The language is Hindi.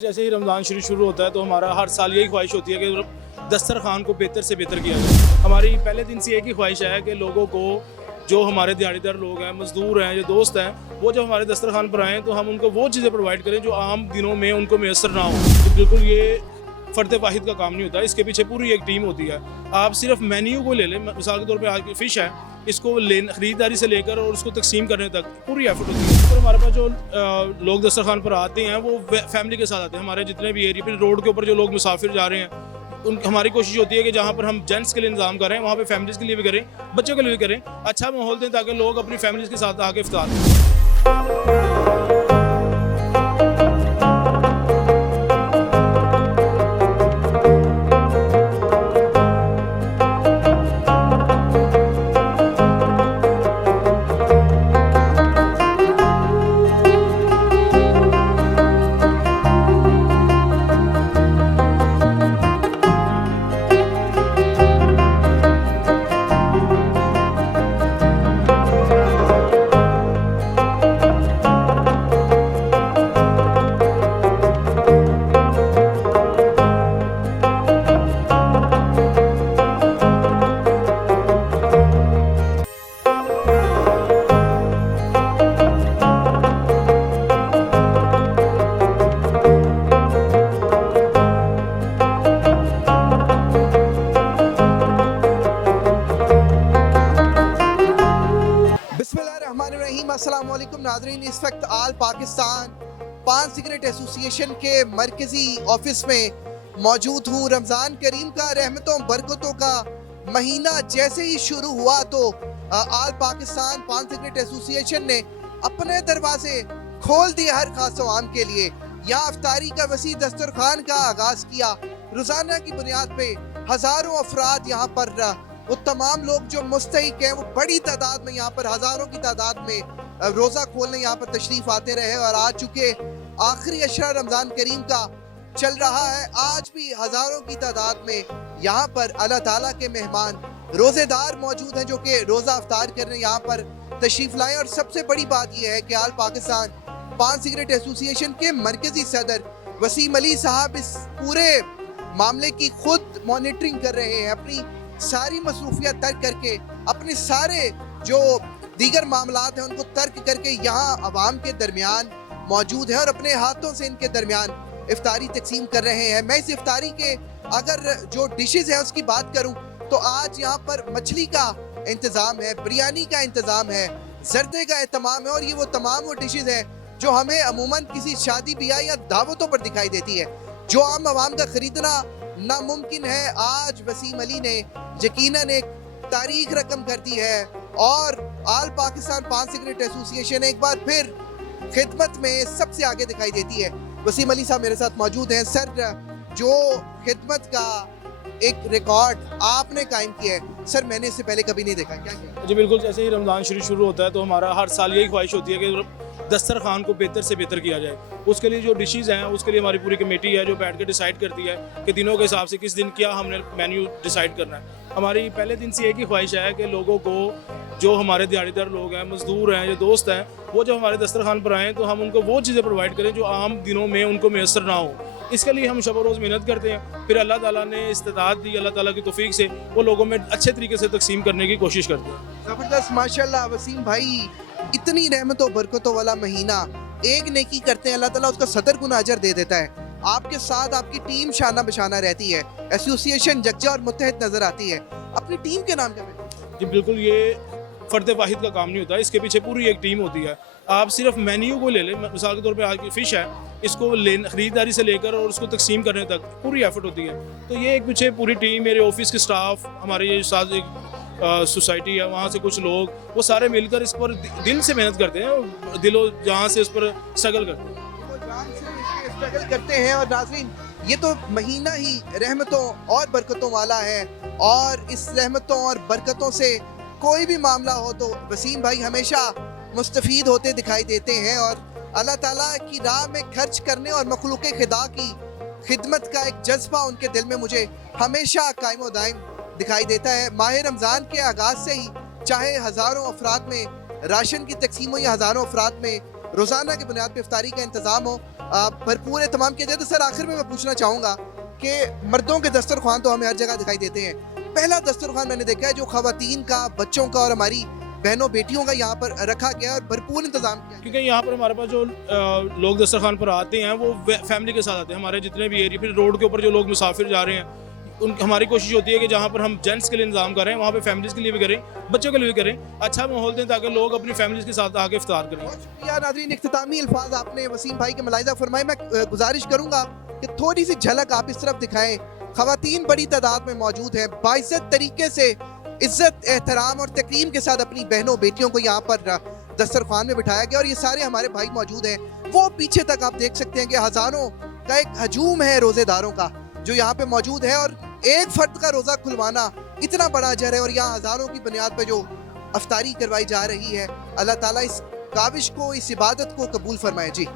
जैसे ही रमज़ान शरीफ शुरू होता है तो हमारा हर साल यही ख्वाहिश होती है कि दस्तरखान को बेहतर से बेहतर किया जाए। हमारी पहले दिन से एक ही ख्वाहिश है कि लोगों को, जो हमारे दिहाड़ीदार लोग हैं, मज़दूर हैं, जो दोस्त हैं, वो जब हमारे दस्तरखान पर आएँ तो हम उनको वो चीज़ें प्रोवाइड करें जो आम दिनों में उनको मैसर ना हो। तो बिल्कुल ये फ़र्द वाहिद का काम नहीं होता, इसके पीछे पूरी एक टीम होती है। आप सिर्फ मेन्यू को ले लें, मिसाल के तौर पे आज की फ़िश है, इसको ख़रीदारी से लेकर और उसको तकसीम करने तक पूरी एफर्ट होती है। तो हमारे पास जो लोग दस्तरखान पर आते हैं वो फैमिली के साथ आते हैं। हमारे जितने भी एरिया पर रोड के ऊपर जो लोग मुसाफिर जा रहे हैं, हमारी कोशिश होती है कि जहाँ पर हम जेंट्स के लिए इंतजाम करें वहाँ पे फैमिलीज़ के लिए भी करें, बच्चों के लिए भी करें, अच्छा माहौल दें ताकि लोग अपनी फैमिलीज़ के साथ आके इफ्तार करें। अस्सलाम वालेकुम नाज़रीन, इस वक्त आल पाकिस्तान पान सिगरेट एसोसिएशन के मरकज़ी ऑफिस में मौजूद हूँ। रमज़ान करीम का रहमतों बरकतों का महीना जैसे ही शुरू हुआ तो आल पाकिस्तान पान सिगरेट एसोसिएशन ने अपने दरवाजे खोल दिए हर खास आम के लिए। यहाँ अफ्तारी का वसी दस्तरखान का आगाज़ किया। रोज़ाना की बुनियाद पे हज़ारों अफराद यहाँ पर वो तमाम लोग जो मुस्तहिक हैं वो बड़ी तादाद में यहाँ पर हज़ारों की तादाद में रोज़ा खोलने यहाँ पर तशरीफ़ आते रहे और आज चुके आखिरी अशरा रमज़ान करीम का चल रहा है, आज भी हज़ारों की तादाद में यहाँ पर अल्लाह ताला के मेहमान रोज़ेदार मौजूद हैं जो कि रोज़ा अफ्तार करने यहाँ पर तशरीफ़ लाए। और सबसे बड़ी बात यह है कि आल पाकिस्तान पान सिगरेट एसोसिएशन के मरकज़ी सदर वसीम अली साहब इस पूरे मामले की खुद मॉनिटरिंग कर रहे हैं। अपनी सारी मसरूफियत तर्क करके, अपने सारे जो दीगर मामलात हैं उनको तर्क करके यहाँ अवाम के दरमियान मौजूद है और अपने हाथों से इनके दरमियान इफ्तारी तकसीम कर रहे हैं। मैं इस इफ्तारी के अगर जो डिशेज़ हैं उसकी बात करूँ तो आज यहाँ पर मछली का इंतज़ाम है, बिरयानी का इंतज़ाम है, जर्दे का एहतमाम है और ये वो तमाम वो डिशेज़ हैं जो हमें अमूमन किसी शादी ब्याह या दावतों पर दिखाई देती है, जो आम आवाम का ख़रीदना नामुमकिन है। आज वसीम अली ने यकीनन एक तारीख रकम कर दी है और आल पाकिस्तान पान सिगरेट एसोसिएशन एक बार फिर खिदमत में सबसे आगे दिखाई देती है। वसीम अली साहब मेरे साथ मौजूद हैं। सर, जो खिदमत का एक रिकॉर्ड आपने कायम किया है, सर मैंने इससे पहले कभी नहीं देखा, क्या किया? जी बिल्कुल, जैसे ही रमज़ान शरीफ शुरू होता है तो हमारा हर साल यही ख्वाहिश होती है कि दस्तरखान को बेहतर से बेहतर किया जाए। उसके लिए जो डिशेज़ हैं उसके लिए हमारी पूरी कमेटी है जो बैठ के डिसाइड करती है कि दिनों के हिसाब से किस दिन क्या हमने मेन्यू डिसाइड करना है। हमारी पहले दिन से एक ही ख्वाहिश है कि लोगों को, जो हमारे दिहाड़ीदार लोग हैं, मज़दूर हैं, जो दोस्त हैं, वो जब हमारे दस्तरखान पर आएँ तो हम उनको वो चीज़ें प्रोवाइड करें जो आम दिनों में उनको मैसर ना हो। इसके लिए हम शब रोज़ मेहनत करते हैं। फिर अल्लाह ताला ने इस्तिताअत दी, अल्लाह ताला की तौफीक से वो लोगों में अच्छे तरीके से तकसीम करने की कोशिश करते हैं। ज़बरदस्त, माशाल्लाह। वसीम भाई, इतनी रहमतों बरकतों वाला महीना, एक नेकी करते हैं अल्लाह ताला उसका 70 गुना अजर दे देता है। आपके साथ आपकी टीम शाना बशाना रहती है, एसोसिएशन यकजा और मुत्तहिद नजर आती है। अपनी टीम के नाम क्या है? जी बिल्कुल, ये फ़र्द वाहिद का काम नहीं होता, इसके पीछे पूरी एक टीम होती है। आप सिर्फ मेन्यू को ले लें, मिसाल के तौर पे आज की फ़िश है, इसको ख़रीदारी से लेकर और उसको तकसीम करने तक पूरी एफर्ट होती है। तो ये एक पीछे पूरी टीम, मेरे ऑफिस के स्टाफ, हमारे ये साथ एक सोसाइटी है, वहाँ से कुछ लोग, वो सारे मिलकर इस पर दिल से मेहनत करते हैं, दिलो जहाँ से इस पर स्ट्रगल करते हैं, वो जान से इसके स्ट्रगल करते हैं। और नाज़रीन, ये तो महीना ही रहमतों और बरकतों वाला है और इस रहमतों और बरकतों से कोई भी मामला हो तो वसीम भाई हमेशा मुस्तफ़ीद होते दिखाई देते हैं और अल्लाह ताला की राह में खर्च करने और मखलूक़ खुदा की खिदमत का एक जज्बा उनके दिल में मुझे हमेशा कायम व दायम दिखाई देता है। माह रमज़ान के आगाज़ से ही चाहे हज़ारों अफराद में राशन की तकसीम हो या हज़ारों अफराद में रोज़ाना की बुनियाद पर इफ्तारी का इंतज़ाम हो, भरपूर एहतमाम किया जाए। तो सर आखिर में मैं पूछना चाहूँगा कि मर्दों के दस्तरखान तो हमें हर जगह दिखाई देते हैं, पहला दस्तरखान मैंने देखा है जो खवातीन का, बच्चों का और हमारी बहनों बेटियों का यहाँ पर रखा गया और भरपूर इंतजाम किया। क्योंकि यहाँ पर हमारे पास जो लोग दस्तरखान पर आते हैं वो फैमिली के साथ आते हैं। हमारे जितने भी एरिया, फिर रोड के ऊपर जो लोग मुसाफिर जा रहे हैं, हमारी कोशिश होती है कि जहाँ पर हम जेंट्स के लिए इंतजाम करें वहाँ पे फैमिलीज़ के लिए भी करें, बच्चों के लिए भी करें, अच्छा माहौल दें ताकि लोग अपनी फैमिलीज़ के साथ आके इफ्तार करें। बहुत शुक्रिया नाज़रीन, इख्तितामी अल्फाज आपने वसीम भाई के मुलाहिज़ा फरमाए। मैं गुजारिश करूँगा कि थोड़ी सी झलक आप इस तरफ दिखाएं। खवातीन बड़ी तादाद में मौजूद हैं, बाइज्जत तरीके से इज्जत, एहतराम और तकरीम के साथ अपनी बहनों बेटियों को यहाँ पर दस्तरखान में बिठाया गया और ये सारे हमारे भाई मौजूद हैं। वो पीछे तक आप देख सकते हैं कि हज़ारों का एक हजूम है रोज़ेदारों का जो यहाँ पे मौजूद है और एक फर्द का रोज़ा खुलवाना इतना बड़ा अजर है और यहाँ हज़ारों की बुनियाद पर जो अफ्तारी करवाई जा रही है। अल्लाह ताला इस काविश को, इस इबादत को कबूल फरमाए। जी।